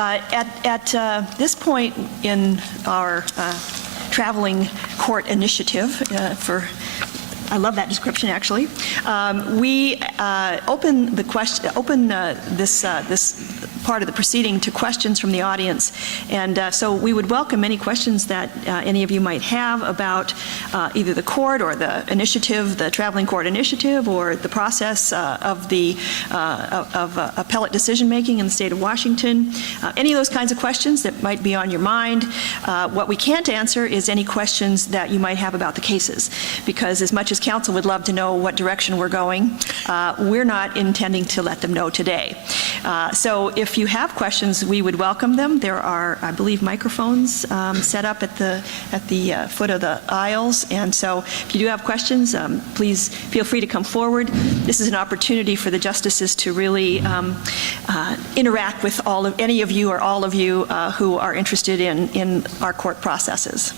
At this point in our traveling court initiative, I love that description, actually. We open this part of the proceeding to questions from the audience, and so we would welcome any questions that any of you might have about either the court or the initiative, the traveling court initiative, or the process of appellate decision making in the state of Washington. Any of those kinds of questions that might be on your mind. What we can't answer is any questions that you might have about the cases, because as much as counsel would love to know what direction we're going, we're not intending to let them know today. So if you have questions, we would welcome them. There are, I believe, microphones set up at the foot of the aisles, and so if you do have questions, please feel free to come forward. This is an opportunity for the justices to really interact with any of you or all of you who are interested in our court processes.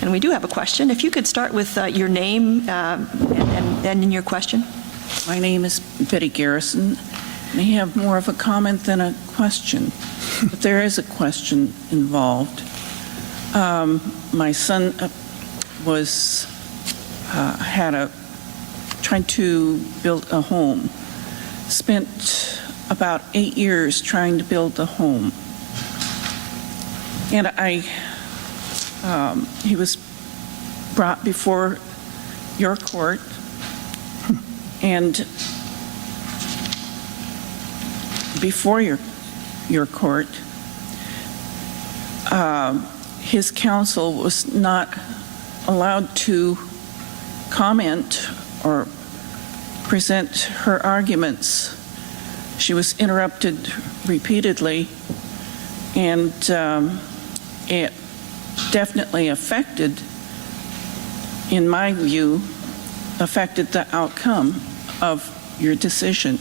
And we do have a question. If you could start with your name and your question. My name is Betty Garrison. I have more of a comment than a question, but there is a question involved. My son was trying to build a home. Spent about 8 years trying to build the home, and he was brought before your court, and before your court, his counsel was not allowed to comment or present her arguments. She was interrupted repeatedly, and it definitely in my view, affected the outcome of your decision.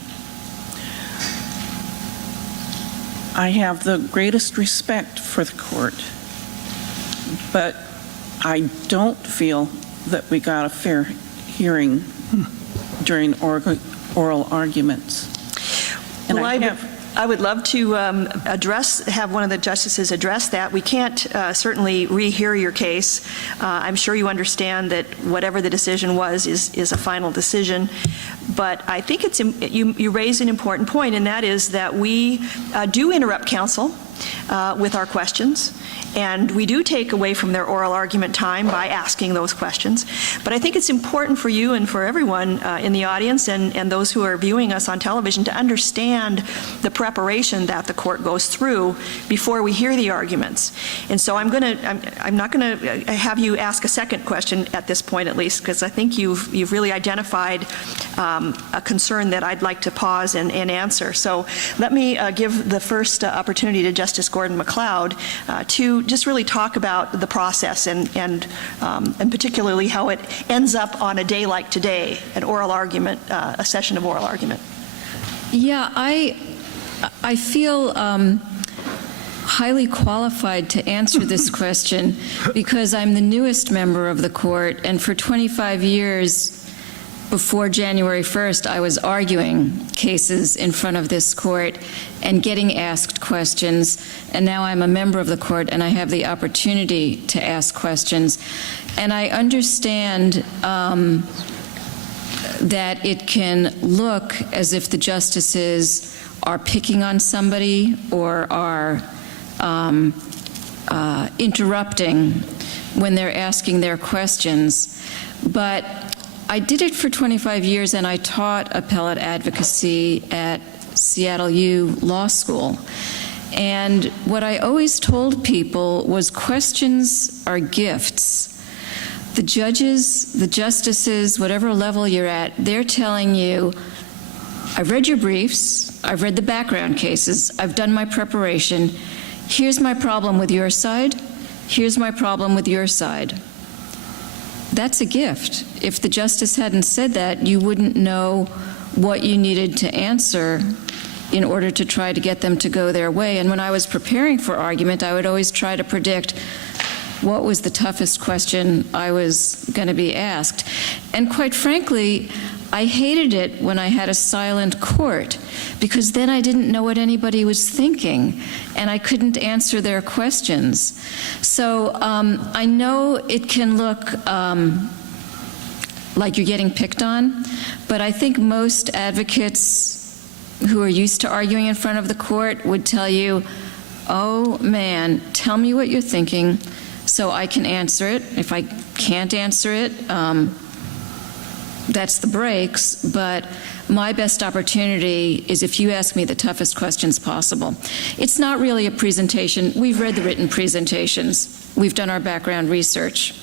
I have the greatest respect for the court, but I don't feel that we got a fair hearing during oral arguments. And well, I would love to have one of the justices address that. We can't certainly rehear your case. I'm sure you understand that whatever the decision was is a final decision. But I think you raise an important point, and that is that we do interrupt counsel with our questions, and we do take away from their oral argument time by asking those questions. But I think it's important for you and for everyone in the audience and those who are viewing us on television to understand the preparation that the court goes through before we hear the arguments. And so I'm not going to have you ask a second question at this point, at least, because I think you've really identified a concern that I'd like to pause and answer. So let me give the first opportunity to Justice Gordon MacLeod to just really talk about the process and particularly how it ends up on a day like today, an oral argument, a session of oral argument. Yeah, I feel highly qualified to answer this question because I'm the newest member of the court, and for 25 years before January 1st, I was arguing cases in front of this court and getting asked questions, and now I'm a member of the court and I have the opportunity to ask questions. And I understand that it can look as if the justices are picking on somebody or are interrupting when they're asking their questions. But I did it for 25 years, and I taught appellate advocacy at Seattle U Law School. And what I always told people was questions are gifts. The judges, the justices, whatever level you're at, they're telling you, I've read your briefs, I've read the background cases, I've done my preparation, here's my problem with your side, here's my problem with your side. That's a gift. If the justice hadn't said that, you wouldn't know what you needed to answer in order to try to get them to go their way. And when I was preparing for argument, I would always try to predict what was the toughest question I was going to be asked. And quite frankly, I hated it when I had a silent court, because then I didn't know what anybody was thinking, and I couldn't answer their questions. So I know it can look like you're getting picked on, but I think most advocates who are used to arguing in front of the court would tell you, oh man, tell me what you're thinking so I can answer it. If I can't answer it, that's the breaks, but my best opportunity is if you ask me the toughest questions possible. It's not really a presentation. We've read the written presentations. We've done our background research.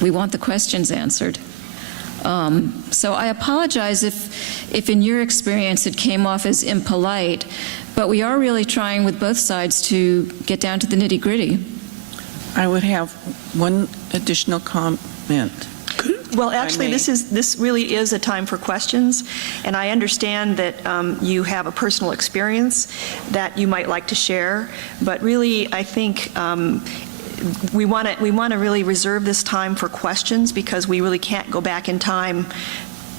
We want the questions answered. So I apologize if in your experience it came off as impolite, but we are really trying with both sides to get down to the nitty-gritty. I would have one additional comment. Well, actually, this really is a time for questions, and I understand that you have a personal experience that you might like to share, but really, I think we want to really reserve this time for questions, because we really can't go back in time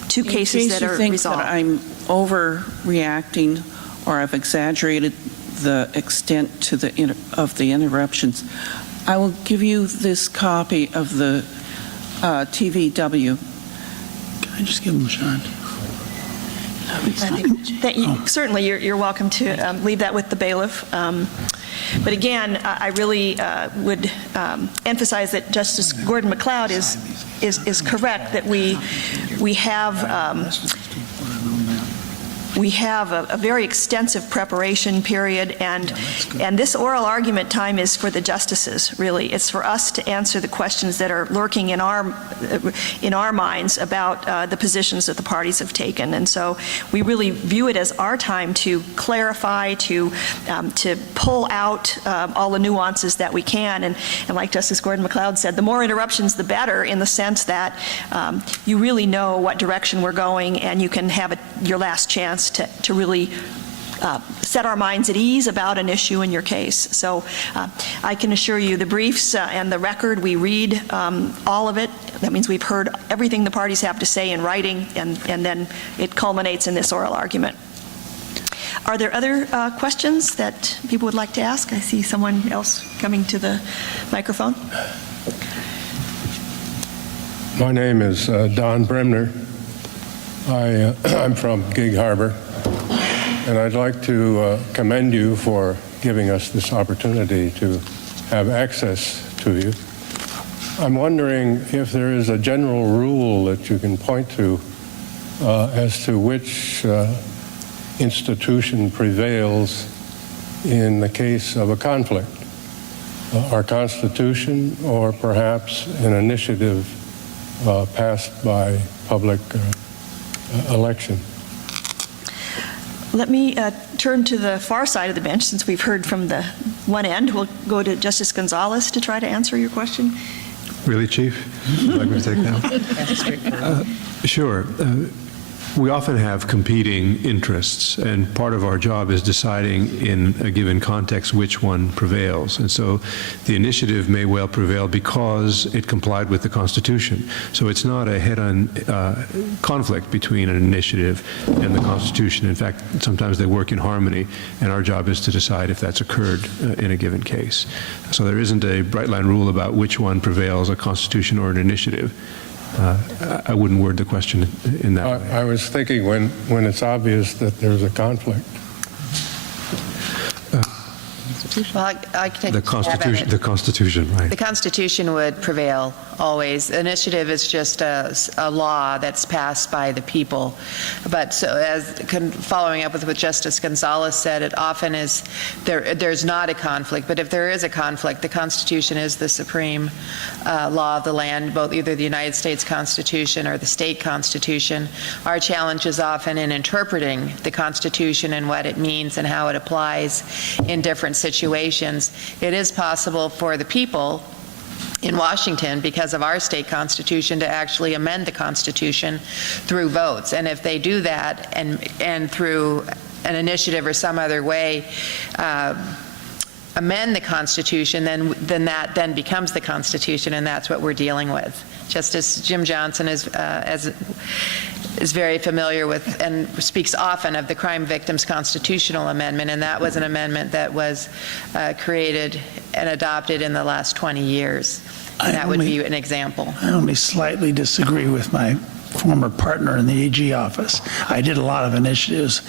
to cases that are In case you think resolved. that I'm overreacting or I've exaggerated the extent to of the interruptions, I will give you this copy of the TVW. Can I just give him a shot? Certainly, you're welcome to leave that with the bailiff. But again, I really would emphasize that Justice Gordon MacLeod is correct, that we have a very extensive preparation period, and this oral argument time is for the justices, really. It's for us to answer the questions that are lurking in our minds about the positions that the parties have taken. And so we really view it as our time to clarify, to pull out all the nuances that we can. And like Justice Gordon MacLeod said, the more interruptions, the better, in the sense that you really know what direction we're going, and you can have your last chance to really set our minds at ease about an issue in your case. So I can assure you the briefs and the record, we read all of it. That means we've heard everything the parties have to say in writing, and then it culminates in this oral argument. Are there other questions that people would like to ask? I see someone else coming to the microphone. My name is Don Bremner. I'm from Gig Harbor, and I'd like to commend you for giving us this opportunity to have access to you. I'm wondering if there is a general rule that you can point to as to which institution prevails in the case of a conflict, our Constitution or perhaps an initiative passed by public election. Let me turn to the far side of the bench, since we've heard from the one end. We'll go to Justice Gonzalez to try to answer your question. Really, Chief? Would you like me to take that? Sure. We often have competing interests, and part of our job is deciding in a given context which one prevails. And so the initiative may well prevail because it complied with the Constitution. So it's not a head-on conflict between an initiative and the Constitution. In fact, sometimes they work in harmony, and our job is to decide if that's occurred in a given case. So there isn't a bright-line rule about which one prevails, a Constitution or an initiative. I wouldn't word the question in that way. I was thinking when it's obvious that there's a conflict. Well, I can take The Constitution, right. The Constitution would prevail always. Initiative is just a law that's passed by the people. But so following up with what Justice Gonzalez said, it often is there's not a conflict. But if there is a conflict, the Constitution is the supreme law of the land, both either the United States Constitution or the state Constitution. Our challenge is often in interpreting the Constitution and what it means and how it applies in different situations. It is possible for the people in Washington, because of our state constitution, to actually amend the Constitution through votes. And if they do that and through an initiative or some other way amend the Constitution, then that becomes the Constitution, and that's what we're dealing with. Justice Jim Johnson is very familiar with and speaks often of the Crime Victims Constitutional Amendment, and that was an amendment that was created and adopted in the last 20 years. And that would be an example. I only slightly disagree with my former partner in the AG office. I did a lot of initiatives.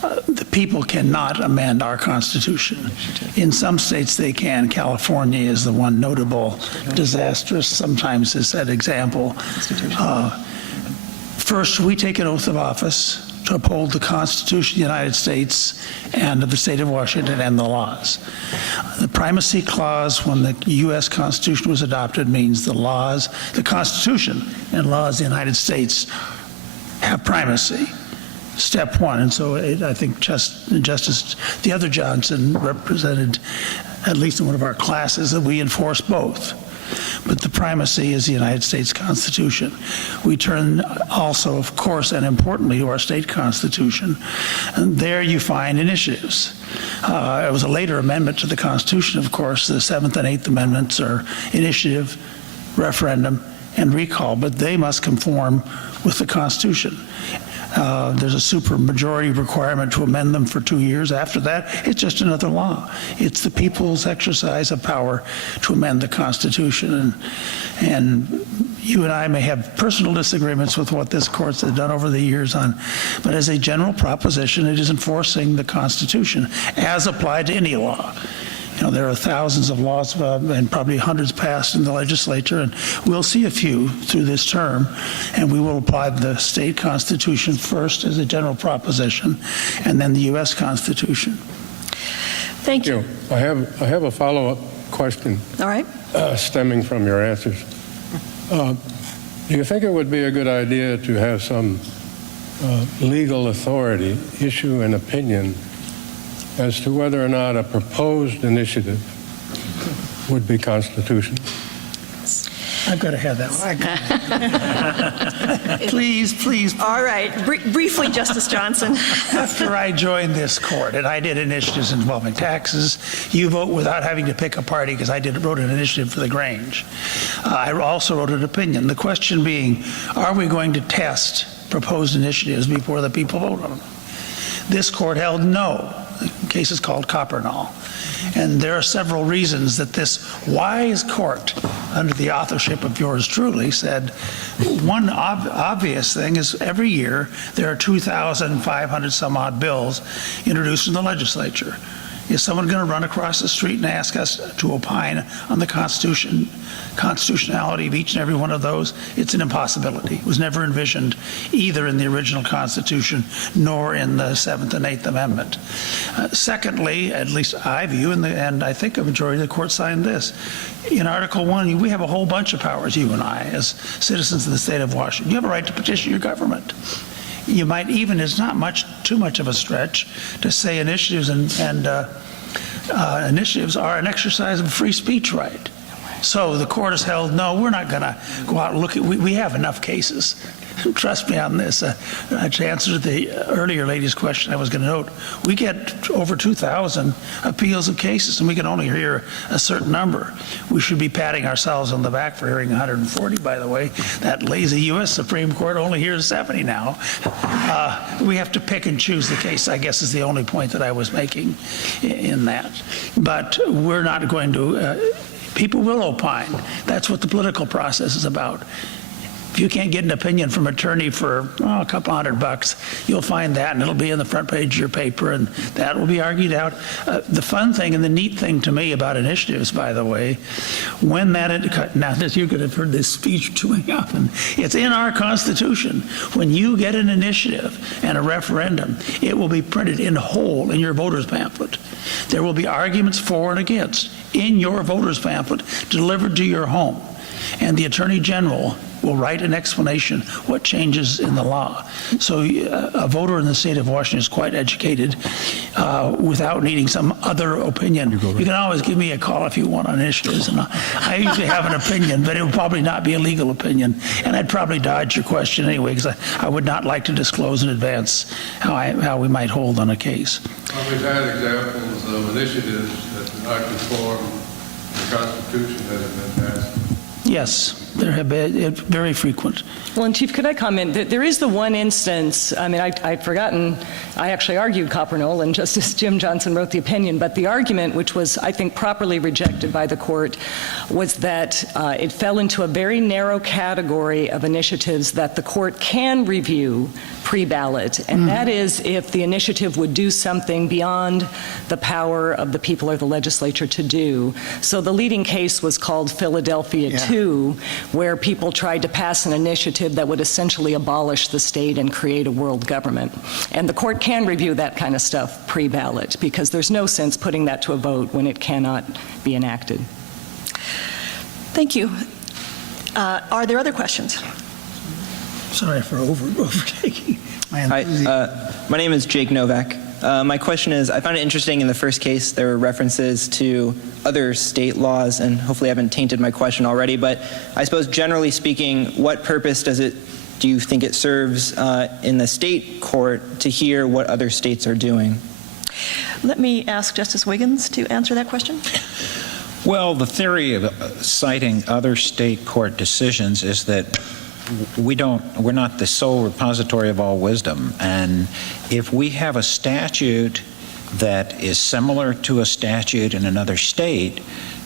The people cannot amend our Constitution. In some states they can. California is the one notable, disastrous, sometimes is that example. First, we take an oath of office to uphold the Constitution of the United States and of the state of Washington and the laws. The primacy clause when the U.S. Constitution was adopted means the laws, the Constitution and laws of the United States have primacy. Step one. And so I think Justice the other Johnson represented, at least in one of our classes, that we enforce both. But the primacy is the United States Constitution. We turn also, of course, and importantly, to our state constitution. And there you find initiatives. It was a later amendment to the Constitution, of course. The 7th and 8th Amendments are initiative, referendum, and recall, but they must conform with the Constitution. There's a supermajority requirement to amend them for 2 years. After that, it's just another law. It's the people's exercise of power to amend the Constitution. And you and I may have personal disagreements with what this court has done over the years on, but as a general proposition, it is enforcing the Constitution as applied to any law. You know, there are thousands of laws and probably hundreds passed in the legislature, and we'll see a few through this term, and we will apply the state constitution first as a general proposition, and then the U.S. Constitution. Thank you. I have a follow-up question. All right. Stemming from your answers. Do you think it would be a good idea to have some legal authority issue an opinion as to whether or not a proposed initiative would be constitutional? I've got to have that one. Please. All right. Briefly, Justice Johnson. After I joined this court, and I did initiatives involving taxes, you vote without having to pick a party, because I wrote an initiative for the Grange. I also wrote an opinion. The question being, are we going to test proposed initiatives before the people vote on them? This court held no. The case is called Coppernall. And there are several reasons that this wise court, under the authorship of yours truly, said one obvious thing is every year there are 2,500 some odd bills introduced in the legislature. Is someone going to run across the street and ask us to opine on the constitutionality of each and every one of those? It's an impossibility. It was never envisioned either in the original Constitution nor in the 7th and 8th Amendment. Secondly, at least I view, and I think a majority of the court signed this, in Article 1, we have a whole bunch of powers, you and I, as citizens of the state of Washington. You have a right to petition your government. You might even, it's not too much of a stretch to say initiatives initiatives are an exercise of a free speech right. So the court has held, no, we're not going to go out and look at, we have enough cases. Trust me on this. To answer the earlier lady's question, I was going to note, we get over 2,000 appeals of cases, and we can only hear a certain number. We should be patting ourselves on the back for hearing 140, by the way. That lazy U.S. Supreme Court only hears 70 now. We have to pick and choose the case, I guess, is the only point that I was making in that. But we're not going to, people will opine. That's what the political process is about. If you can't get an opinion from an attorney for a couple $100, you'll find that, and it'll be in the front page of your paper, and that will be argued out. The fun thing and the neat thing to me about initiatives, by the way, when that, now this, you could have heard this speech too often, it's in our Constitution. When you get an initiative and a referendum, it will be printed in whole in your voter's pamphlet. There will be arguments for and against in your voter's pamphlet delivered to your home, and the Attorney General will write an explanation what changes in the law. So a voter in the state of Washington is quite educated without needing some other opinion. You can always give me a call if you want on issues, and I usually have an opinion, but it would probably not be a legal opinion, and I'd probably dodge your question anyway, because I would not like to disclose in advance how we might hold on a case. Well, we've had examples of initiatives that do not conform to the Constitution that have been passed. Yes, there have been very frequent. Well, and Chief, could I comment that there is the one instance, I mean, I'd forgotten, I actually argued Coppernoll, and Justice Jim Johnson wrote the opinion, but the argument, which was, I think, properly rejected by the court, was that it fell into a very narrow category of initiatives that the court can review pre-ballot, and that is if the initiative would do something beyond the power of the people or the legislature to do. So the leading case was called Philadelphia 2, where people tried to pass an initiative that would essentially abolish the state and create a world government. And the court can review that kind of stuff pre-ballot, because there's no sense putting that to a vote when it cannot be enacted. Thank you. Are there other questions? Sorry for overtaking my Hi, enthusiasm. my name is Jake Novak. My question is, I found it interesting in the first case there were references to other state laws, and hopefully I haven't tainted my question already, but I suppose generally speaking, what purpose do you think it serves in the state court to hear what other states are doing? Let me ask Justice Wiggins to answer that question. Well, the theory of citing other state court decisions is that we're not the sole repository of all wisdom, and if we have a statute that is similar to a statute in another state,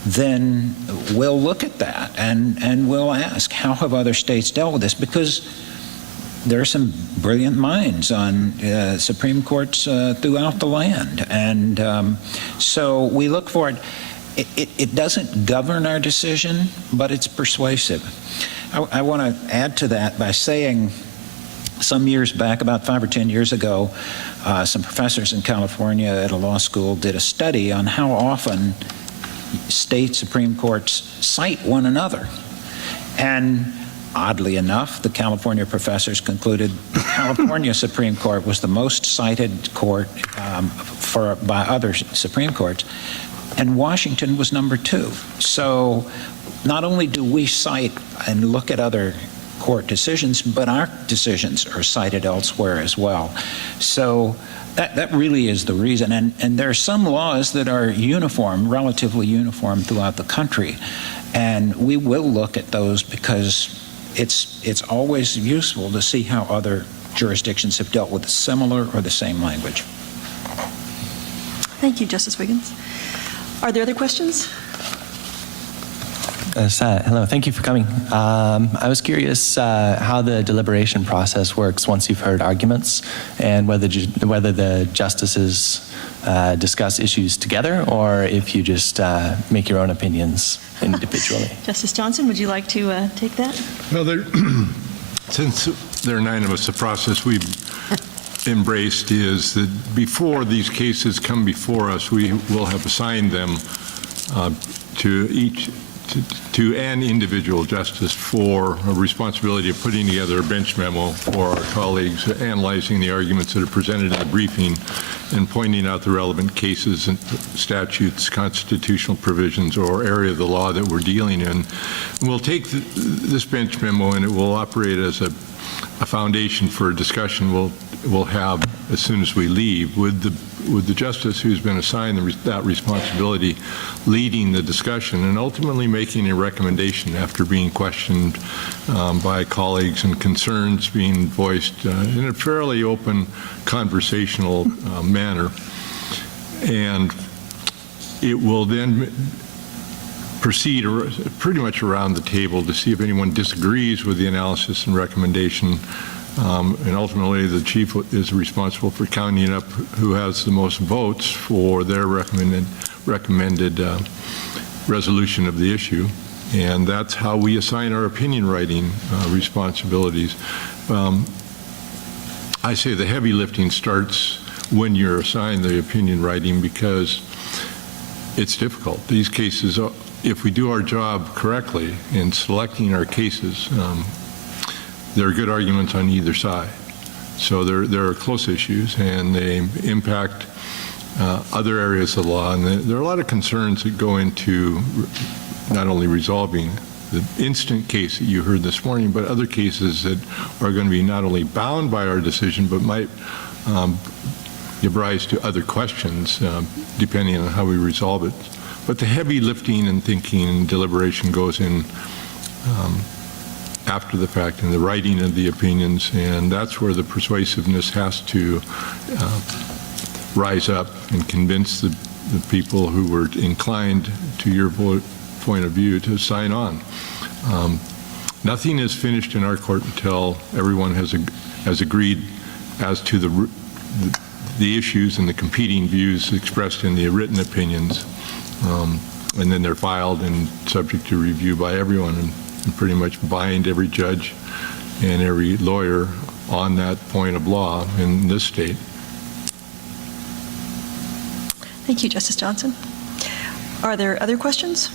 then we'll look at that and we'll ask, how have other states dealt with this? Because there are some brilliant minds on Supreme Courts throughout the land, and so we look for it. It doesn't govern our decision, but it's persuasive. I want to add to that by saying some years back, about 5 or 10 years ago, some professors in California at a law school did a study on how often state Supreme Courts cite one another. And oddly enough, the California professors concluded the California Supreme Court was the most cited court by other Supreme Courts, and Washington was number 2. So not only do we cite and look at other court decisions, but our decisions are cited elsewhere as well. So that really is the reason. And there are some laws that are uniform, relatively uniform throughout the country. And we will look at those because it's always useful to see how other jurisdictions have dealt with similar or the same language. Thank you, Justice Wiggins. Are there other questions? Hello, thank you for coming. I was curious how the deliberation process works once you've heard arguments, and whether the justices discuss issues together, or if you just make your own opinions individually. Justice Johnson, would you like to take that? Well, since there are 9 of us, the process we've embraced is that before these cases come before us, we will have assigned them to an individual justice for a responsibility of putting together a bench memo for our colleagues, analyzing the arguments that are presented in the briefing, and pointing out the relevant cases and statutes, constitutional provisions, or area of the law that we're dealing in. And we'll take this bench memo, and it will operate as a foundation for a discussion we'll have as soon as we leave, with the justice who's been assigned that responsibility leading the discussion and ultimately making a recommendation after being questioned by colleagues and concerns being voiced in a fairly open conversational manner. And it will then proceed pretty much around the table to see if anyone disagrees with the analysis and recommendation. And ultimately, the chief is responsible for counting up who has the most votes for their recommended resolution of the issue. And that's how we assign our opinion writing responsibilities. I say the heavy lifting starts when you're assigned the opinion writing, because it's difficult. These cases, if we do our job correctly in selecting our cases, there are good arguments on either side. So there are close issues, and they impact other areas of the law. And there are a lot of concerns that go into not only resolving the instant case that you heard this morning, but other cases that are going to be not only bound by our decision, but might give rise to other questions depending on how we resolve it. But the heavy lifting and thinking and deliberation goes in after the fact in the writing of the opinions, and that's where the persuasiveness has to rise up and convince the people who were inclined to your point of view to sign on. Nothing is finished in our court until everyone has agreed as to the issues and the competing views expressed in the written opinions, and then they're filed and subject to review by everyone, and pretty much bind every judge and every lawyer on that point of law in this state. Thank you, Justice Johnson. Are there other questions?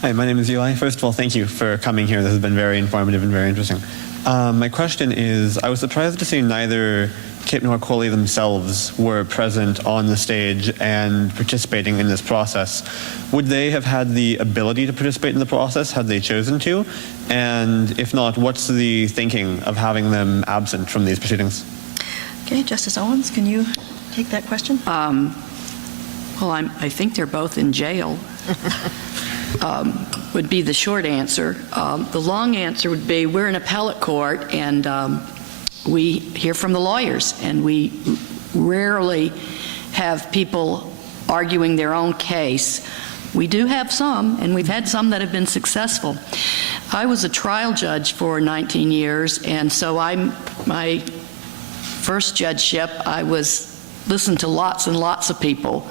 Hi, my name is Eli. First of all, thank you for coming here. This has been very informative and very interesting. My question is, I was surprised to see neither Kip nor Coley themselves were present on the stage and participating in this process. Would they have had the ability to participate in the process had they chosen to? And if not, what's the thinking of having them absent from these proceedings? Okay, Justice Owens, can you take that question? Well, I think they're both in jail, would be the short answer. The long answer would be we're in appellate court, and we hear from the lawyers, and we rarely have people arguing their own case. We do have some, and we've had some that have been successful. I was a trial judge for 19 years, and so my first judgeship, I listened to lots and lots of people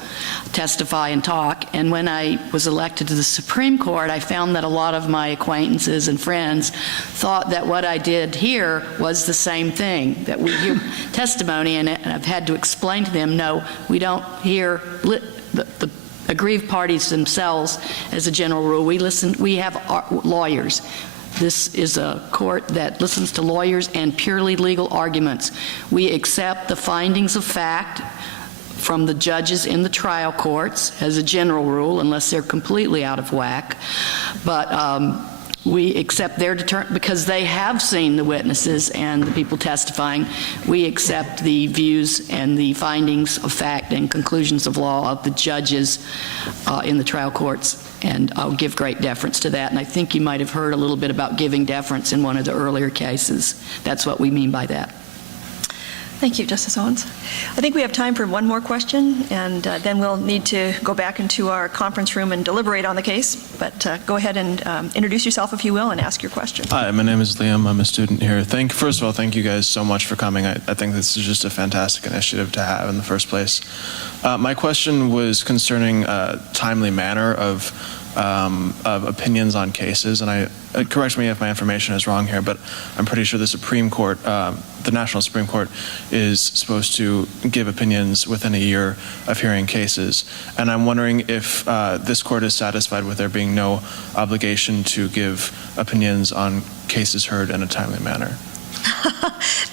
testify and talk, and when I was elected to the Supreme Court, I found that a lot of my acquaintances and friends thought that what I did here was the same thing, that we hear testimony, and I've had to explain to them, no, we don't hear the aggrieved parties themselves as a general rule. We have lawyers. This is a court that listens to lawyers and purely legal arguments. We accept the findings of fact from the judges in the trial courts as a general rule, unless they're completely out of whack. But we accept their because they have seen the witnesses and the people testifying. We accept the views and the findings of fact and conclusions of law of the judges in the trial courts. And I'll give great deference to that. And I think you might have heard a little bit about giving deference in one of the earlier cases. That's what we mean by that. Thank you, Justice Owens. I think we have time for one more question, and then we'll need to go back into our conference room and deliberate on the case. But go ahead and introduce yourself, if you will, and ask your question. Hi, my name is Liam. I'm a student here. First of all, thank you guys so much for coming. I think this is just a fantastic initiative to have in the first place. My question was concerning timely manner of opinions on cases, and correct me if my information is wrong here, but I'm pretty sure the Supreme Court, the National Supreme Court, is supposed to give opinions within a year of hearing cases. And I'm wondering if this court is satisfied with there being no obligation to give opinions on cases heard in a timely manner.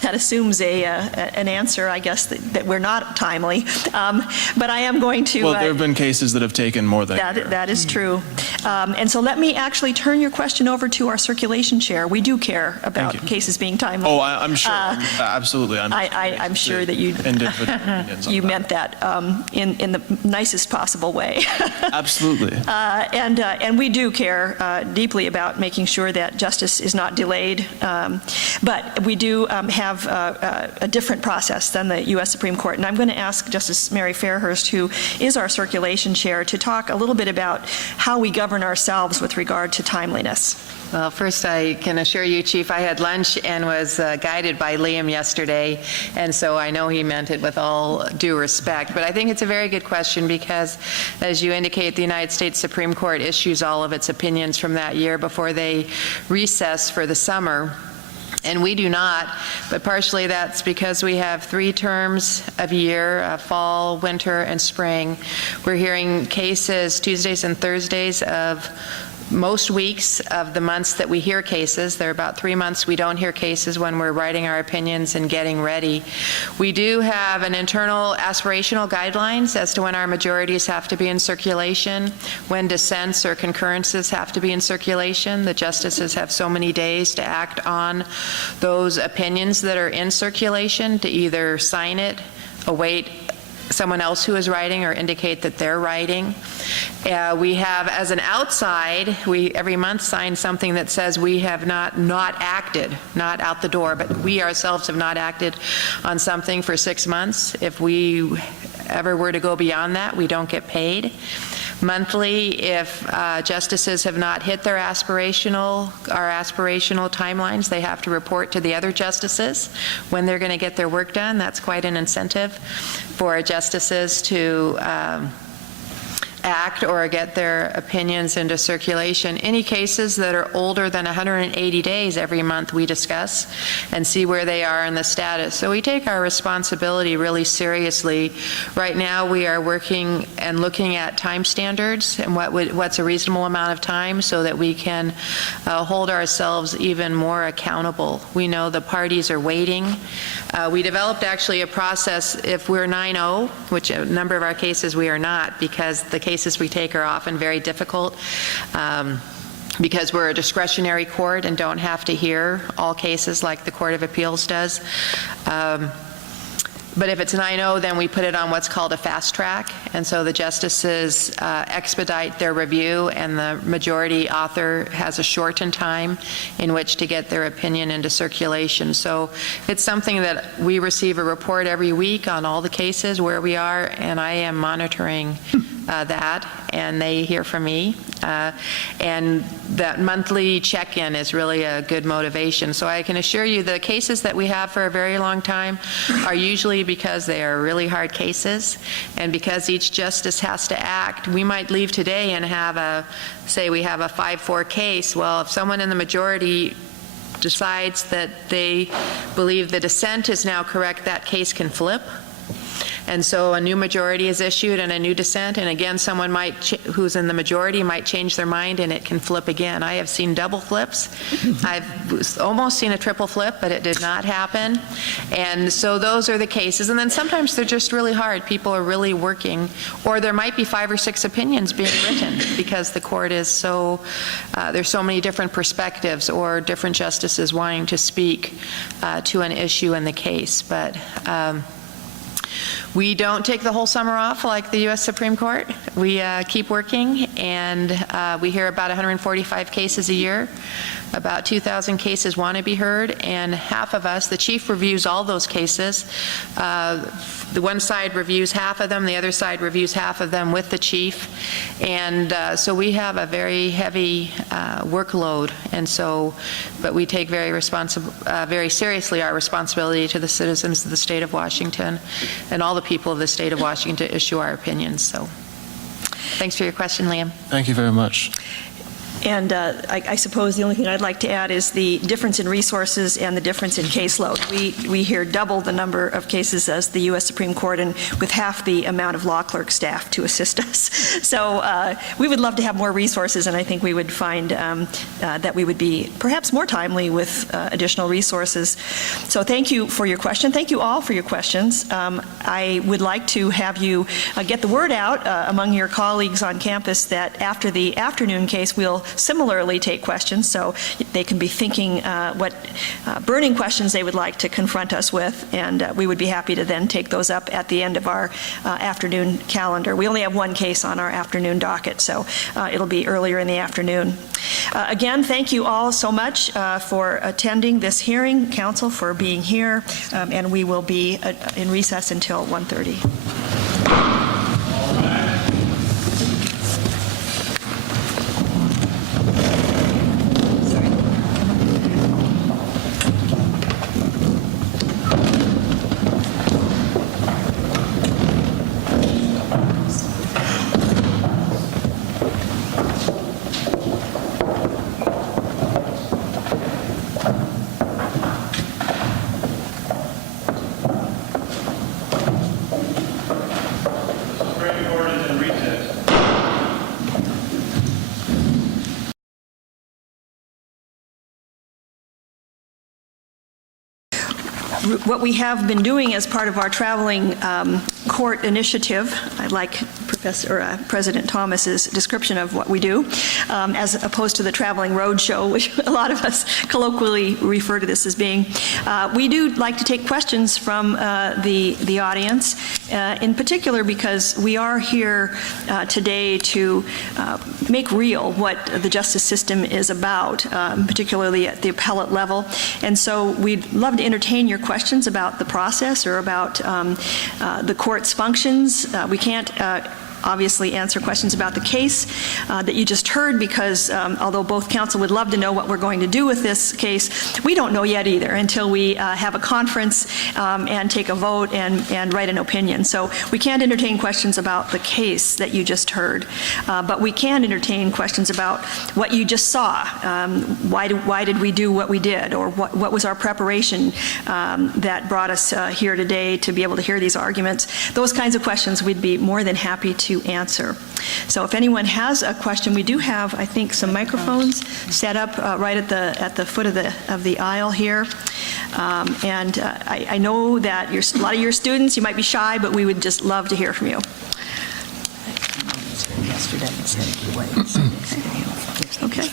That assumes an answer, I guess, that we're not timely. But I am going to... Well, there have been cases that have taken more than a year. That is true. And so let me actually turn your question over to our circulation chair. We do care about cases being timely. Oh, I'm sure. Absolutely. I'm sure that you meant that in the nicest possible way. Absolutely. And we do care deeply about making sure that justice is not delayed. But we do have a different process than the U.S. Supreme Court. And I'm going to ask Justice Mary Fairhurst, who is our circulation chair, to talk a little bit about how we govern ourselves with regard to timeliness. Well, first I can assure you, Chief, I had lunch and was guided by Liam yesterday, and so I know he meant it with all due respect. But I think it's a very good question because, as you indicate, the United States Supreme Court issues all of its opinions from that year before they recess for the summer. And we do not, but partially that's because we have 3 terms of year, fall, winter, and spring. We're hearing cases Tuesdays and Thursdays of most weeks of the months that we hear cases. There are about 3 months we don't hear cases when we're writing our opinions and getting ready. We do have an internal aspirational guidelines as to when our majorities have to be in circulation, when dissents or concurrences have to be in circulation. The justices have so many days to act on those opinions that are in circulation, to either sign it, await someone else who is writing or indicate that they're writing. We have, as an outside, we every month sign something that says we have not acted, not out the door, but we ourselves have not acted on something for 6 months. If we ever were to go beyond that, we don't get paid. Monthly, if justices have not hit their aspirational timelines, they have to report to the other justices when they're going to get their work done. That's quite an incentive for justices to act or get their opinions into circulation. Any cases that are older than 180 days every month we discuss and see where they are in the status. So we take our responsibility really seriously. Right now we are working and looking at time standards and what's a reasonable amount of time so that we can hold ourselves even more accountable. We know the parties are waiting. We developed actually a process if we're 9-0, which a number of our cases we are not, because the cases we take are often very difficult because we're a discretionary court and don't have to hear all cases like the Court of Appeals does. But if it's 9-0, then we put it on what's called a fast track, and so the justices expedite their review, and the majority author has a shortened time in which to get their opinion into circulation. So it's something that we receive a report every week on all the cases where we are, and I am monitoring that, and they hear from me. And that monthly check-in is really a good motivation. So I can assure you the cases that we have for a very long time are usually because they are really hard cases, and because each justice has to act. We might leave today and have say we have a 5-4 case. Well, if someone in the majority decides that they believe the dissent is now correct, that case can flip. And so a new majority is issued and a new dissent, and again, someone who's in the majority might change their mind and it can flip again. I have seen double flips. I've almost seen a triple flip, but it did not happen. And so those are the cases. And then sometimes they're just really hard. People are really working, or there might be 5 or 6 opinions being written because the court is so, there's so many different perspectives or different justices wanting to speak to an issue in the case. But we don't take the whole summer off like the U.S. Supreme Court. We keep working, and we hear about 145 cases a year. About 2,000 cases want to be heard, and half of us, the chief reviews all those cases. The one side reviews half of them, the other side reviews half of them with the chief. And so we have a very heavy workload, and so, but we take very seriously our responsibility to the citizens of the state of Washington and all the people of the state of Washington to issue our opinions. So thanks for your question, Liam. Thank you very much. And I suppose the only thing I'd like to add is the difference in resources and the difference in caseload. We hear double the number of cases as the U.S. Supreme Court, and with half the amount of law clerk staff to assist us. So we would love to have more resources, and I think we would find that we would be perhaps more timely with additional resources. So thank you for your question. Thank you all for your questions. I would like to have you get the word out among your colleagues on campus that after the afternoon case, we'll similarly take questions, so they can be thinking what burning questions they would like to confront us with, and we would be happy to then take those up at the end of our afternoon calendar. We only have one case on our afternoon docket, so it'll be earlier in the afternoon. Again, thank you all so much for attending this hearing, council for being here, and we will be in recess until 1:30. what we have been doing as part of our traveling court initiative, I like President Thomas's description of what we do, as opposed to the traveling road show, which a lot of us colloquially refer to this as being. We do like to take questions from the audience, in particular because we are here today to make real what the justice system is about, particularly at the appellate level. And so we'd love to entertain your questions about the process or about the court's functions. We can't obviously answer questions about the case that you just heard because although both counsel would love to know what we're going to do with this case, we don't know yet either until we have a conference and take a vote and write an opinion. So we can't entertain questions about the case that you just heard, but we can entertain questions about what you just saw. Why did we do what we did, or what was our preparation that brought us here today to be able to hear these arguments? Those kinds of questions we'd be more than happy to answer. So if anyone has a question, we do have, I think, some microphones set up right at the foot of the aisle here. And I know that a lot of your students, you might be shy, but we would just love to hear from you. Okay.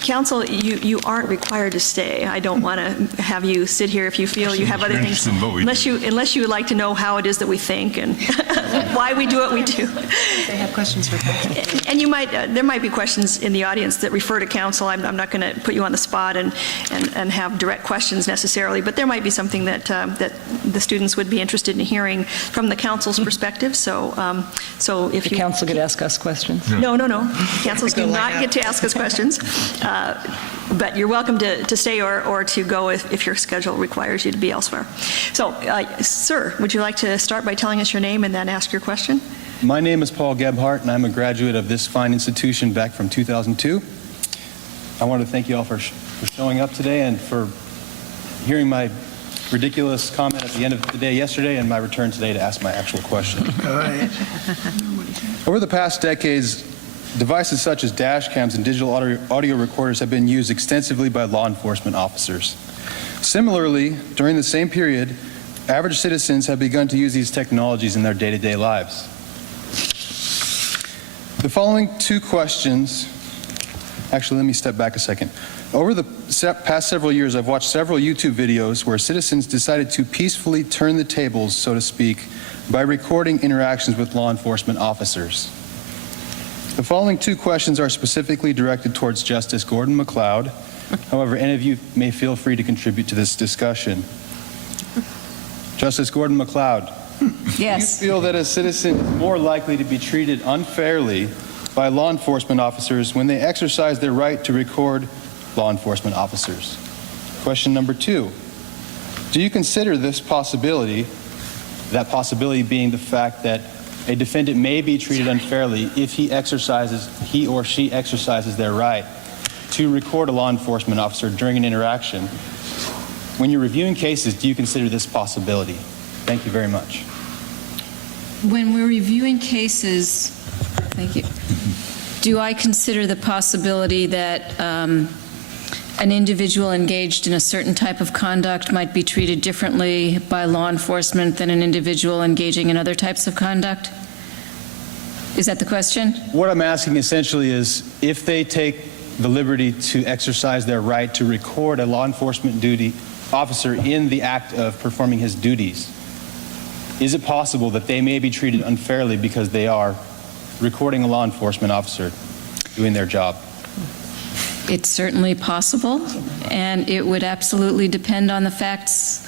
Counsel, you aren't required to stay. I don't want to have you sit here if you feel you have other things, unless you would like to know how it is that we think and why we do what we do. They have questions for counsel. And there might be questions in the audience that refer to counsel. I'm not going to put you on the spot and have direct questions necessarily, but there might be something that the students would be interested in hearing from the counsel's perspective. So if the counsel could ask us questions. No. Counsels do not get to ask us questions. But you're welcome to stay or to go if your schedule requires you to be elsewhere. So, sir, would you like to start by telling us your name and then ask your question? My name is Paul Gebhardt, and I'm a graduate of this fine institution back from 2002. I want to thank you all for showing up today and for hearing my ridiculous comment at the end of the day yesterday and my return today to ask my actual question. All right. Over the past decades, devices such as dash cams and digital audio recorders have been used extensively by law enforcement officers. Similarly, during the same period, average citizens have begun to use these technologies in their day-to-day lives. The following two questions, actually, let me step back a second. Over the past several years, I've watched several YouTube videos where citizens decided to peacefully turn the tables, so to speak, by recording interactions with law enforcement officers. The following two questions are specifically directed towards Justice Gordon MacLeod. However, any of you may feel free to contribute to this discussion. Justice Gordon MacLeod. Yes. Do you feel that a citizen is more likely to be treated unfairly by law enforcement officers when they exercise their right to record law enforcement officers? Question number two. Do you consider this possibility, that possibility being the fact that a defendant may be treated unfairly if he or she exercises their right to record a law enforcement officer during an interaction? When you're reviewing cases, do you consider this possibility? Thank you very much. When we're reviewing cases, thank you, do I consider the possibility that an individual engaged in a certain type of conduct might be treated differently by law enforcement than an individual engaging in other types of conduct? Is that the question? What I'm asking essentially is if they take the liberty to exercise their right to record a law enforcement officer in the act of performing his duties, is it possible that they may be treated unfairly because they are recording a law enforcement officer doing their job? It's certainly possible, and it would absolutely depend on the facts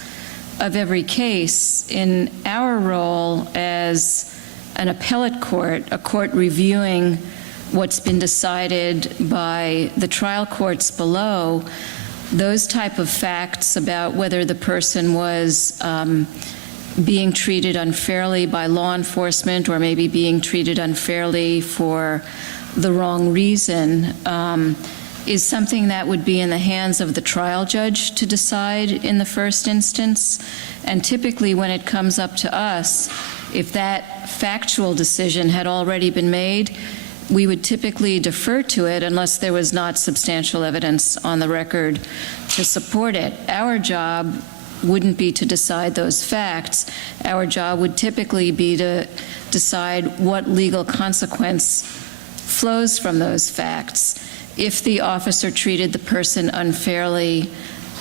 of every case. In our role as an appellate court, a court reviewing what's been decided by the trial courts below, those type of facts about whether the person was being treated unfairly by law enforcement or maybe being treated unfairly for the wrong reason is something that would be in the hands of the trial judge to decide in the first instance. And typically when it comes up to us, if that factual decision had already been made, we would typically defer to it unless there was not substantial evidence on the record to support it. Our job wouldn't be to decide those facts. Our job would typically be to decide what legal consequence flows from those facts. If the officer treated the person unfairly,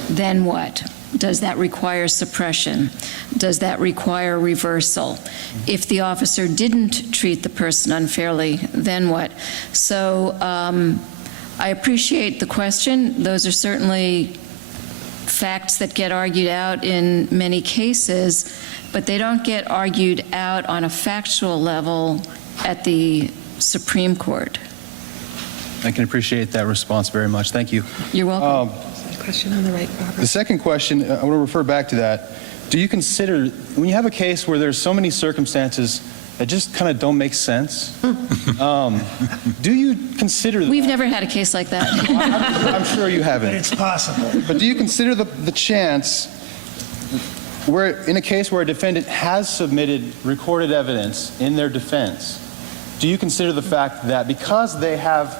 then what? Does that require suppression? Does that require reversal? If the officer didn't treat the person unfairly, then what? So I appreciate the question. Those are certainly facts that get argued out in many cases, but they don't get argued out on a factual level at the Supreme Court. I can appreciate that response very much. Thank you. You're welcome. Question on the right, Robert. The second question, I want to refer back to that. Do you consider, when you have a case where there's so many circumstances that just kind of don't make sense, do you consider... We've never had a case like that. I'm sure you haven't. But it's possible. But do you consider the chance where, in a case where a defendant has submitted recorded evidence in their defense, do you consider the fact that because they have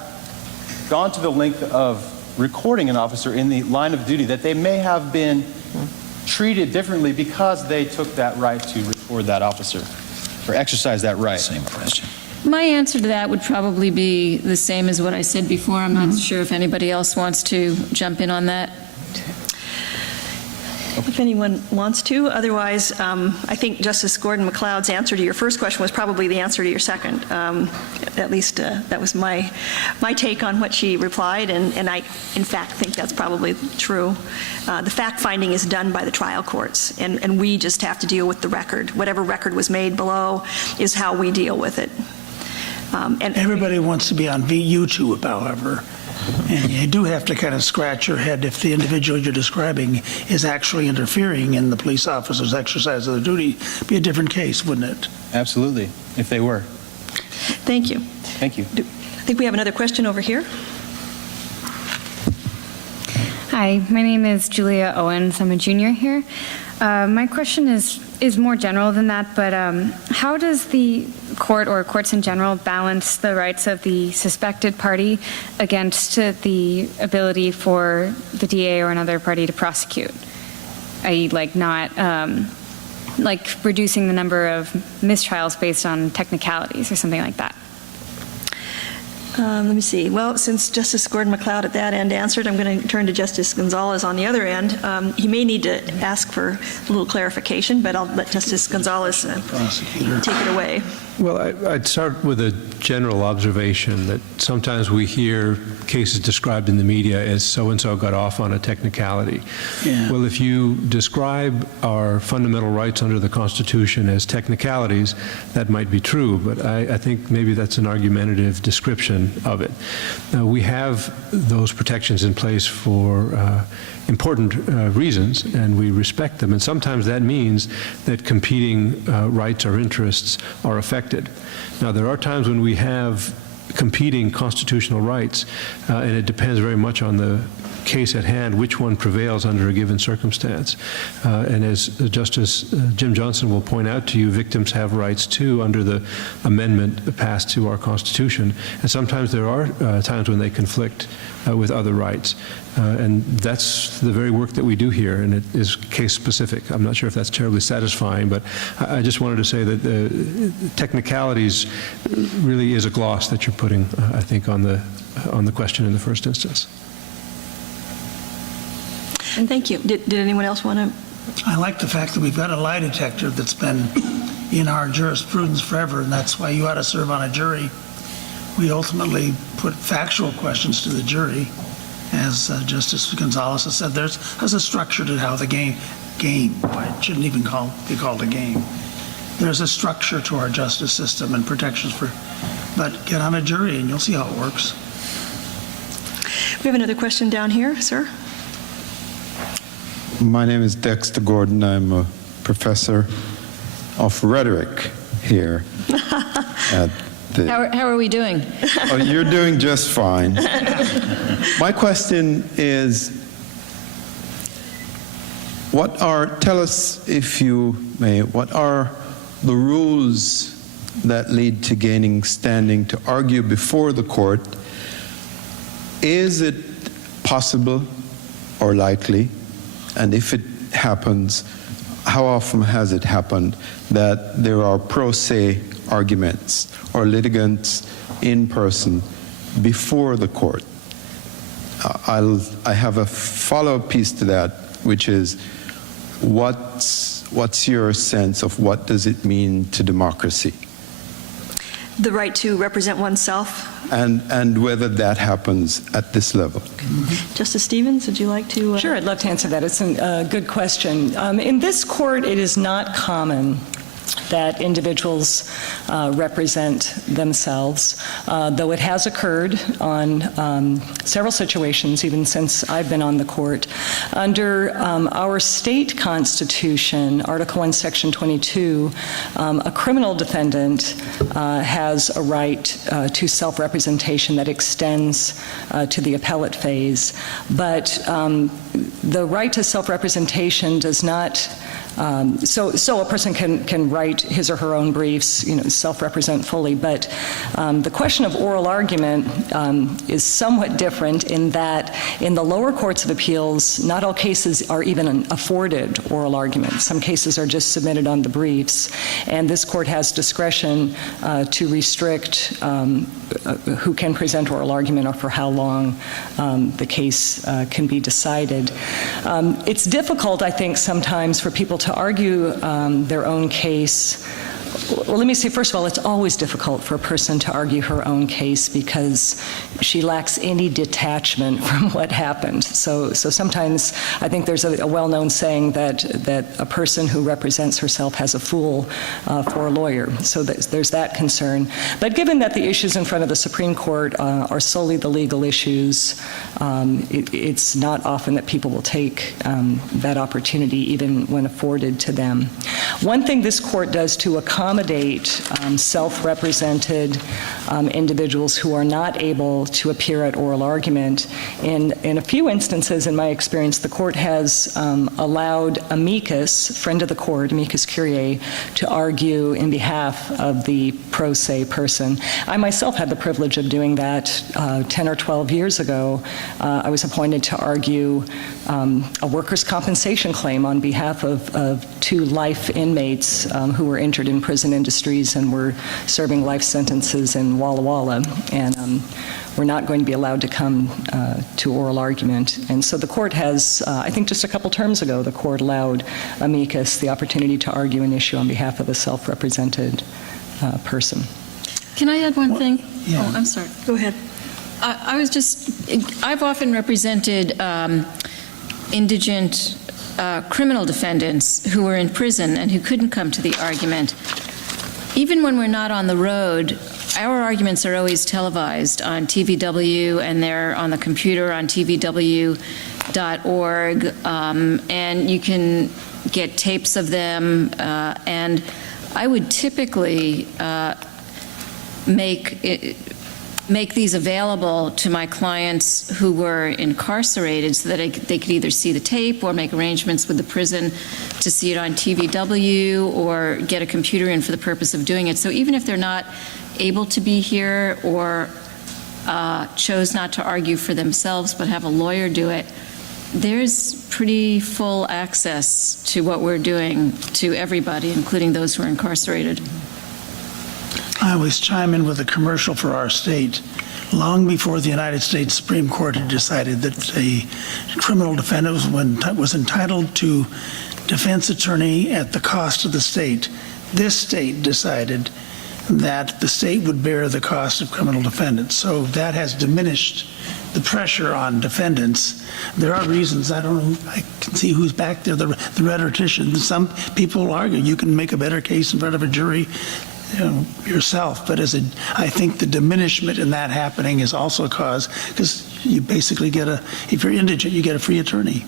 gone to the length of recording an officer in the line of duty, that they may have been treated differently because they took that right to record that officer or exercise that right? Same question. My answer to that would probably be the same as what I said before. I'm not sure if anybody else wants to jump in on that. If anyone wants to. Otherwise, I think Justice Gordon McLeod's answer to your first question was probably the answer to your second. At least that was my take on what she replied, and I, in fact, think that's probably true. The fact-finding is done by the trial courts, and we just have to deal with the record. Whatever record was made below is how we deal with it. And Everybody wants to be on YouTube, however. And you do have to kind of scratch your head if the individual you're describing is actually interfering in the police officer's exercise of their duty. It'd be a different case, wouldn't it? Absolutely, if they were. thank you. Thank you. I think we have another question over here. Hi, my name is Julia Owens. I'm a junior here. My question is more general than that, but how does the court or courts in general balance the rights of the suspected party against the ability for the DA or another party to prosecute? I.e., like not, like reducing the number of mistrials based on technicalities or something like that. Let me see. Well, since Justice Gordon McLeod at that end answered, I'm going to turn to Justice Gonzalez on the other end. He may need to ask for a little clarification, but I'll let Justice Gonzalez take it away. Well, I'd start with a general observation that sometimes we hear cases described in the media as so-and-so got off on a technicality. Yeah. Well, if you describe our fundamental rights under the Constitution as technicalities, that might be true, but I think maybe that's an argumentative description of it. We have those protections in place for important reasons, and we respect them. And sometimes that means that competing rights or interests are affected. Now, there are times when we have competing constitutional rights, and it depends very much on the case at hand, which one prevails under a given circumstance. And as Justice Jim Johnson will point out to you, victims have rights too under the amendment passed to our Constitution. And sometimes there are times when they conflict with other rights. And that's the very work that we do here, and it is case specific. I'm not sure if that's terribly satisfying, but I just wanted to say that technicalities really is a gloss that you're putting, I think, on the question in the first instance. And thank you. Did anyone else want to? I like the fact that we've got a lie detector that's been in our jurisprudence forever, and that's why you ought to serve on a jury. We ultimately put factual questions to the jury. As Justice Gonzalez has said, there's a structure to how the game, it shouldn't even be called a game. There's a structure to our justice system and protections but get on a jury and you'll see how it works. We have another question down here, sir. My name is Dexter Gordon. I'm a professor of rhetoric here at the... How are we doing? Oh, you're doing just fine. My question is, tell us, if you may, what are the rules that lead to gaining standing to argue before the court, is it possible or likely, and if it happens, how often has it happened, that there are pro se arguments or litigants in person before the court? I have a follow-up piece to that, which is what's your sense of what does it mean to democracy? The right to represent oneself. And whether that happens at this level. Justice Stevens, would you like to? Sure, I'd love to answer that. It's a good question. In this court, it is not common that individuals represent themselves, though it has occurred on several situations, even since I've been on the court. Under our state constitution, Article 1, Section 22, a criminal defendant has a right to self-representation that extends to the appellate phase. But the right to self-representation does not so a person can write his or her own briefs, self-represent fully, but the question of oral argument is somewhat different in that in the lower courts of appeals, not all cases are even afforded oral arguments. Some cases are just submitted on the briefs, and this court has discretion to restrict who can present oral argument or for how long the case can be decided. It's difficult, I think, sometimes for people to argue their own case. Well, let me say, first of all, it's always difficult for a person to argue her own case because she lacks any detachment from what happened. So sometimes I think there's a well-known saying that a person who represents herself has a fool for a lawyer. So there's that concern. But given that the issues in front of the Supreme Court are solely the legal issues, it's not often that people will take that opportunity, even when afforded to them. One thing this court does to accommodate self-represented individuals who are not able to appear at oral argument. In a few instances, in my experience, the court has allowed amicus, friend of the court, amicus curiae, to argue in behalf of the pro se person. I myself had the privilege of doing that 10 or 12 years ago. I was appointed to argue a workers' compensation claim on behalf of 2 life inmates who were injured in prison industries and were serving life sentences in Walla Walla, and were not going to be allowed to come to oral argument. And so the court has, I think just a couple terms ago, the court allowed amicus the opportunity to argue an issue on behalf of a self-represented person. Can I add one thing? Yeah. Oh, I'm sorry. Go ahead. I've often represented indigent criminal defendants who were in prison and who couldn't come to the argument. Even when we're not on the road, our arguments are always televised on TVW, and they're on the computer on tvw.org, and you can get tapes of them, and I would typically make these available to my clients who were incarcerated so that they could either see the tape or make arrangements with the prison to see it on TVW or get a computer in for the purpose of doing it. So even if they're not able to be here or chose not to argue for themselves but have a lawyer do it, there's pretty full access to what we're doing to everybody, including those who are incarcerated. I always chime in with a commercial for our state. Long before the United States Supreme Court had decided that a criminal defendant was entitled to defense attorney at the cost of the state, this state decided that the state would bear the cost of criminal defendants. So that has diminished the pressure on defendants. There are reasons, I don't know, I can see who's back there, the rhetoricians. Some people argue you can make a better case in front of a jury yourself, but I think the diminishment in that happening is also a cause, because you basically if you're indigent, you get a free attorney.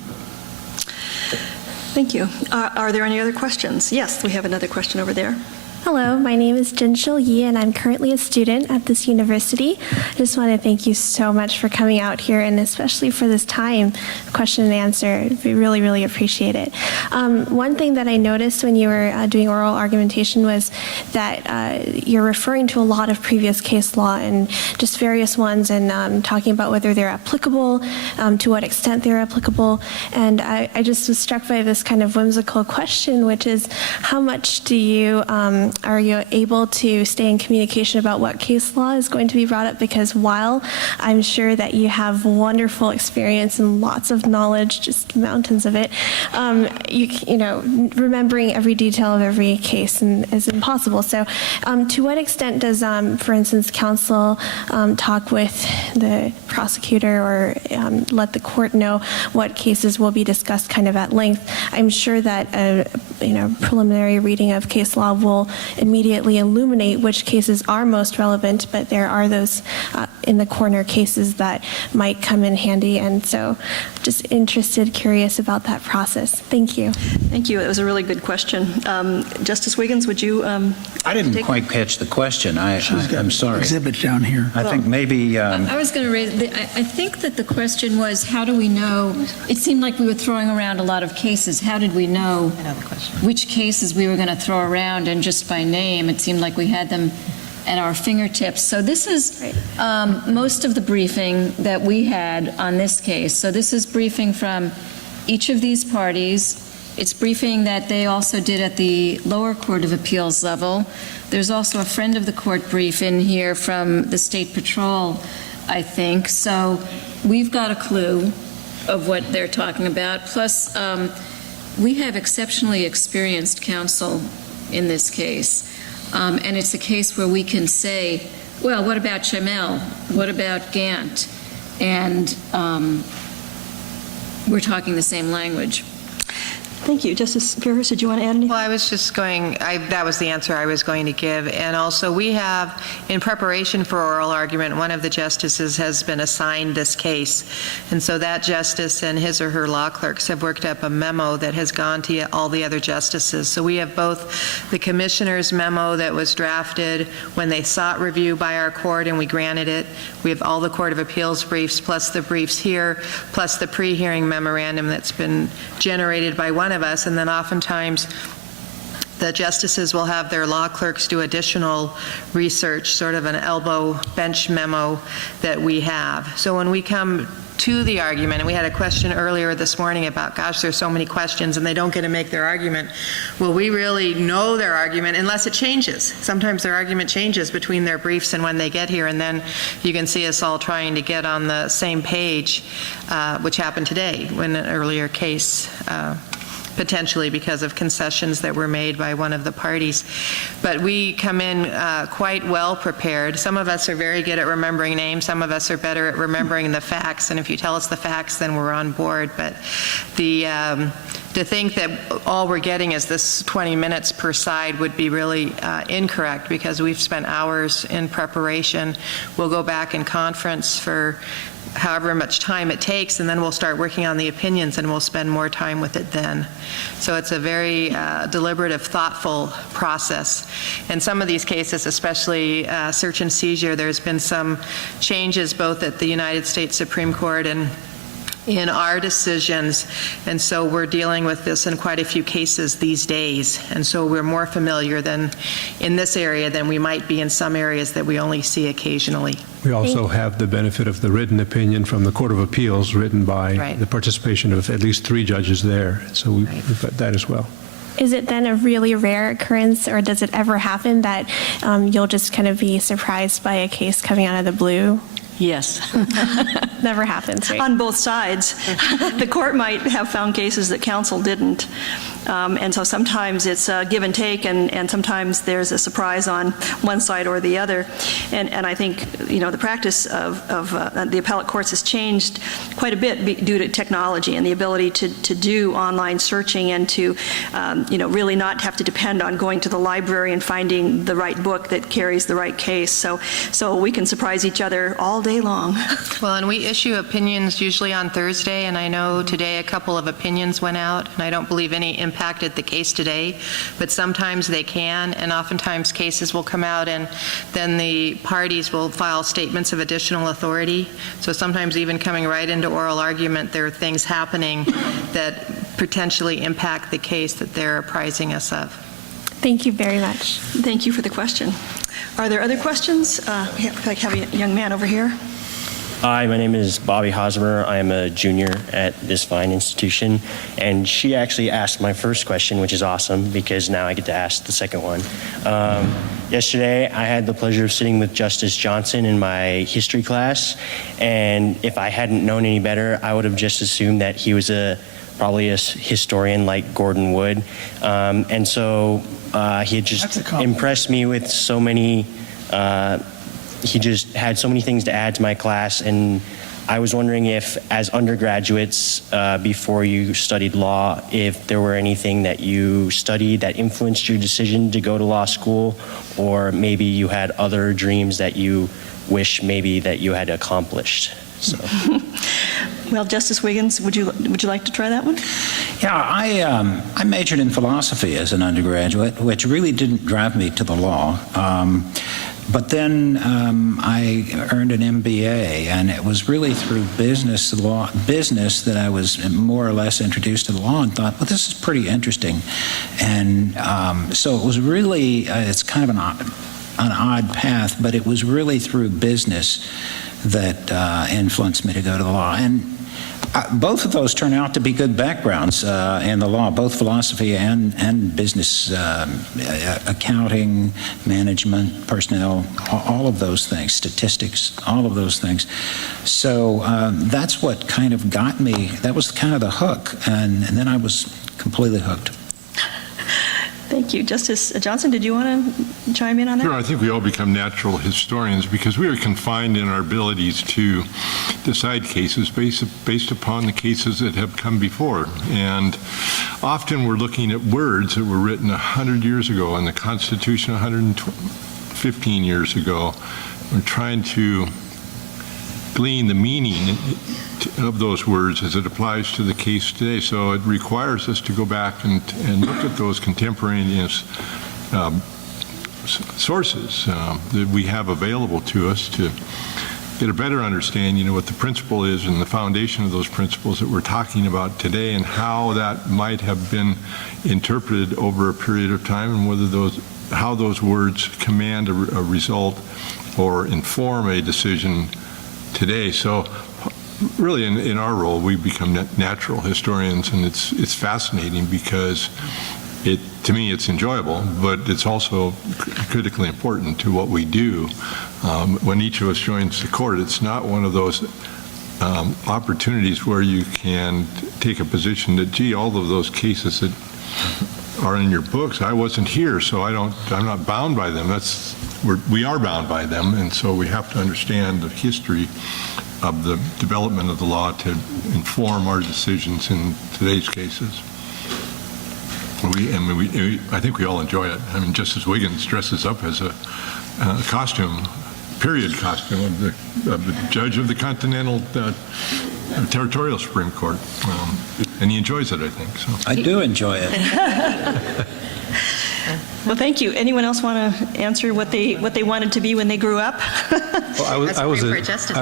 Thank you. Are there any other questions? Yes, we have another question over there. Hello, my name is Jinshil Yi, and I'm currently a student at this university. I just want to thank you so much for coming out here, and especially for this time, question and answer. We really, really appreciate it. One thing that I noticed when you were doing oral argumentation was that you're referring to a lot of previous case law and just various ones, and talking about whether they're applicable, to what extent they're applicable. And I just was struck by this kind of whimsical question, which is, how much do you are you able to stay in communication about what case law is going to be brought up? Because while I'm sure that you have wonderful experience and lots of knowledge, just mountains of it, you know, remembering every detail of every case is impossible. So to what extent does, for instance, counsel talk with the prosecutor or let the court know what cases will be discussed kind of at length? I'm sure that a preliminary reading of case law will immediately illuminate which cases are most relevant, but there are those in the corner cases that might come in handy. And so just interested, curious about that process. Thank you. Thank you. It was a really good question. Justice Wiggins, would you? I didn't quite catch the question. I'm sorry. Exhibit down here. I think maybe. I was going to raise, I think that the question was, how do we know? It seemed like we were throwing around a lot of cases. How did we know which cases we were going to throw around? And just by name, it seemed like we had them at our fingertips. So this is most of the briefing that we had on this case. So this is briefing from each of these parties. It's briefing that they also did at the lower court of appeals level. There's also a friend of the court brief in here from the State Patrol, I think. So we've got a clue of what they're talking about. Plus, we have exceptionally experienced counsel in this case. And it's a case where we can say, well, what about Chamel? What about Gant? And we're talking the same language. Thank you. Justice Ferris, did you want to add anything? Well, I was just going, that was the answer I was going to give. And also, we have, in preparation for oral argument, one of the justices has been assigned this case. And so that justice and his or her law clerks have worked up a memo that has gone to all the other justices. So we have both the commissioner's memo that was drafted when they sought review by our court and we granted it. We have all the Court of Appeals briefs, plus the briefs here, plus the pre-hearing memorandum that's been generated by one of us, and then oftentimes the justices will have their law clerks do additional research, sort of an elbow bench memo that we have. So when we come to the argument, and we had a question earlier this morning about, gosh, there's so many questions and they don't get to make their argument. Well, we really know their argument unless it changes. Sometimes their argument changes between their briefs and when they get here, and then you can see us all trying to get on the same page, which happened today when an earlier case potentially because of concessions that were made by one of the parties. But we come in quite well prepared. Some of us are very good at remembering names. Some of us are better at remembering the facts. And if you tell us the facts, then we're on board. But to think that all we're getting is this 20 minutes per side would be really incorrect, because we've spent hours in preparation. We'll go back in conference for however much time it takes, and then we'll start working on the opinions and we'll spend more time with it then. So it's a very deliberative, thoughtful process. And some of these cases, especially search and seizure, there's been some changes both at the United States Supreme Court and in our decisions, and so we're dealing with this in quite a few cases these days, and so we're more familiar than in this area than we might be in some areas that we only see occasionally. We also have the benefit of the written opinion from the Court of Appeals, written by the participation of at least 3 judges there, so we've got that as well. Is it then a really rare occurrence, or does it ever happen that you'll just kind of be surprised by a case coming out of the blue? Yes. Never happens, right? On both sides. The court might have found cases that counsel didn't. And so sometimes it's a give and take, and sometimes there's a surprise on one side or the other. And I think, the practice of the appellate courts has changed quite a bit due to technology and the ability to do online searching and to, really not have to depend on going to the library and finding the right book that carries the right case. So we can surprise each other all day long. Well, and we issue opinions usually on Thursday, and I know today a couple of opinions went out, and I don't believe any impacted the case today, but sometimes they can, and oftentimes cases will come out and then the parties will file statements of additional authority. So sometimes even coming right into oral argument, there are things happening that potentially impact the case that they're apprising us of. Thank you very much. Thank you for the question. Are there other questions? I have a young man over here. Hi, my name is Bobby Hosmer. I am a junior at this fine institution, and she actually asked my first question, which is awesome because now I get to ask the second one. Yesterday, I had the pleasure of sitting with Justice Johnson in my history class, and if I hadn't known any better, I would have just assumed that he was probably a historian like Gordon Wood, and so he had just impressed me with so many. He just had so many things to add to my class, and I was wondering if, as undergraduates, before you studied law, if there were anything that you studied that influenced your decision to go to law school, or maybe you had other dreams that you wish maybe that you had accomplished. So. Well, Justice Wiggins, would you like to try that one? Yeah, I majored in philosophy as an undergraduate, which really didn't drive me to the law. But then I earned an MBA, and it was really through business that I was more or less introduced to the law and thought, well, this is pretty interesting. And so it was really, it's kind of an odd path, but it was really through business that influenced me to go to the law. And both of those turn out to be good backgrounds in the law, both philosophy and business, accounting, management, personnel, all of those things, statistics, all of those things. So that's what kind of got me, that was kind of the hook, and then I was completely hooked. Thank you. Justice Johnson, did you want to chime in on that? Sure. I think we all become natural historians because we are confined in our abilities to decide cases based upon the cases that have come before. And often we're looking at words that were written 100 years ago and the Constitution 115 years ago. We're trying to glean the meaning of those words as it applies to the case today. So it requires us to go back and look at those contemporaneous sources that we have available to us to get a better understanding of what the principle is and the foundation of those principles that we're talking about today and how that might have been interpreted over a period of time and whether how those words command a result or inform a decision today. So really in our role we become natural historians, and it's fascinating because to me it's enjoyable, but it's also critically important to what we do. When each of us joins the court, it's not one of those opportunities where you can take a position that, gee, all of those cases that are in your books, I wasn't here, so I'm not bound by them. We are bound by them, and so we have to understand the history of the development of the law to inform our decisions in today's cases. I think we all enjoy it. I mean, Justice Wiggins dresses up as a costume, period costume of the judge of the Continental Territorial Supreme Court, and he enjoys it, I think. So I do enjoy it. Well, thank you. Anyone else want to answer what they wanted to be when they grew up? Well, I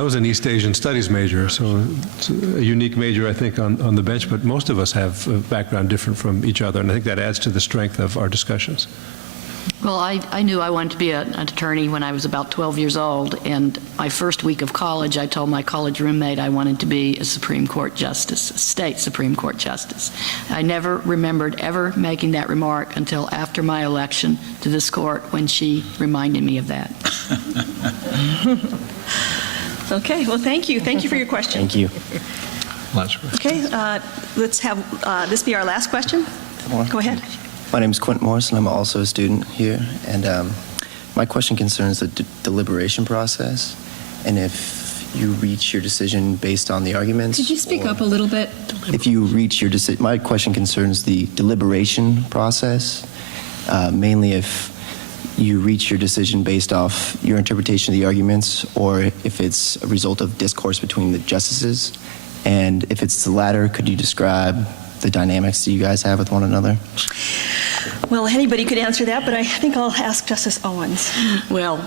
was an East Asian Studies major, so it's a unique major, I think, on the bench, but most of us have a background different from each other, and I think that adds to the strength of our discussions. Well, I knew I wanted to be an attorney when I was about 12 years old, and my first week of college, I told my college roommate I wanted to be a Supreme Court justice, a state Supreme Court justice. I never remembered ever making that remark until after my election to this court when she reminded me of that. Okay, well, thank you. Thank you for your question. Thank you. Last question. Okay, let's have this be our last question. Go ahead. My name is Quentin Morris, and I'm also a student here. And my question concerns the deliberation process, and if you reach your decision based on the arguments. Could you speak up a little bit? If you reach your decision, my question concerns the deliberation process, mainly if you reach your decision based off your interpretation of the arguments, or if it's a result of discourse between the justices. And if it's the latter, could you describe the dynamics that you guys have with one another? Well, anybody could answer that, but I think I'll ask Justice Owens. Well,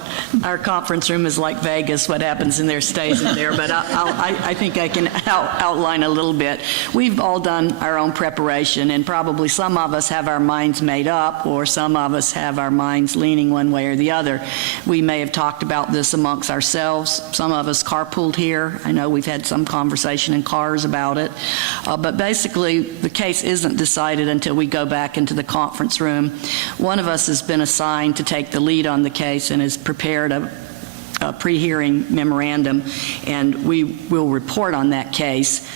our conference room is like Vegas. What happens in there stays in there. But I think I can outline a little bit. We've all done our own preparation, and probably some of us have our minds made up, or some of us have our minds leaning one way or the other. We may have talked about this amongst ourselves. Some of us carpooled here. I know we've had some conversation in cars about it. But basically, the case isn't decided until we go back into the conference room. One of us has been assigned to take the lead on the case and has prepared a pre-hearing memorandum, and we will report on that case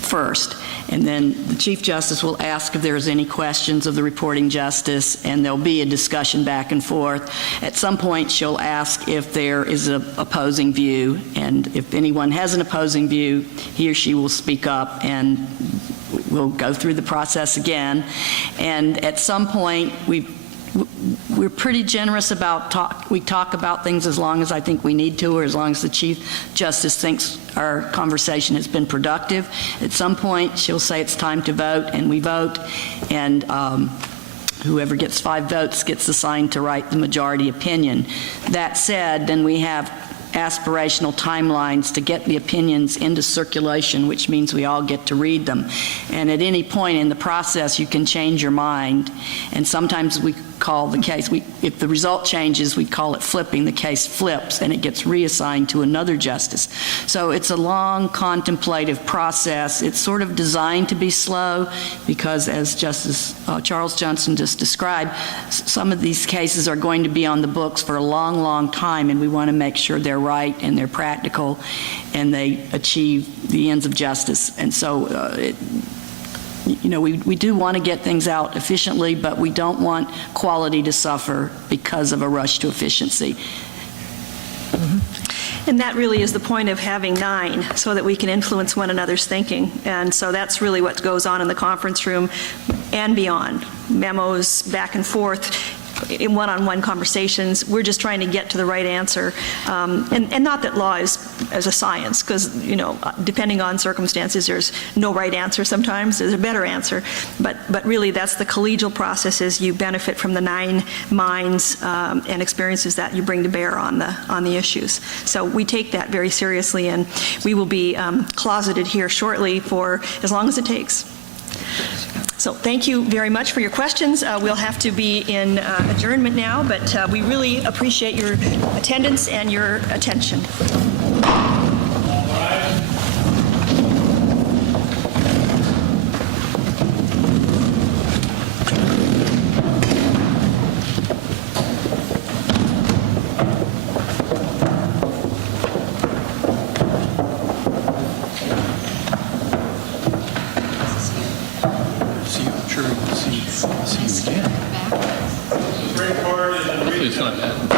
first. And then the Chief Justice will ask if there's any questions of the reporting justice, and there'll be a discussion back and forth. At some point, she'll ask if there is an opposing view, and if anyone has an opposing view, he or she will speak up, and we'll go through the process again. And at some point, we're pretty generous about we talk about things as long as I think we need to, or as long as the Chief Justice thinks our conversation has been productive. At some point, she'll say it's time to vote, and we vote, and whoever gets 5 votes gets assigned to write the majority opinion. That said, then we have aspirational timelines to get the opinions into circulation, which means we all get to read them. And at any point in the process, you can change your mind. And sometimes we call the case, if the result changes, we call it flipping. The case flips and it gets reassigned to another justice. So it's a long contemplative process. It's sort of designed to be slow because, as Justice Charles Johnson just described, some of these cases are going to be on the books for a long, long time, and we want to make sure they're right and they're practical and they achieve the ends of justice. And so we do want to get things out efficiently, but we don't want quality to suffer because of a rush to efficiency. And that really is the point of having 9, so that we can influence one another's thinking. And so that's really what goes on in the conference room and beyond. Memos back and forth, in one-on-one conversations. We're just trying to get to the right answer. And not that law is as a science, because, depending on circumstances, there's no right answer sometimes. There's a better answer. But really, that's the collegial process, is you benefit from the 9 minds and experiences that you bring to bear on the issues. So we take that very seriously, and we will be closeted here shortly for as long as it takes. So thank you very much for your questions. We'll have to be in adjournment now, but we really appreciate your attendance and your attention. Hopefully it's not bad.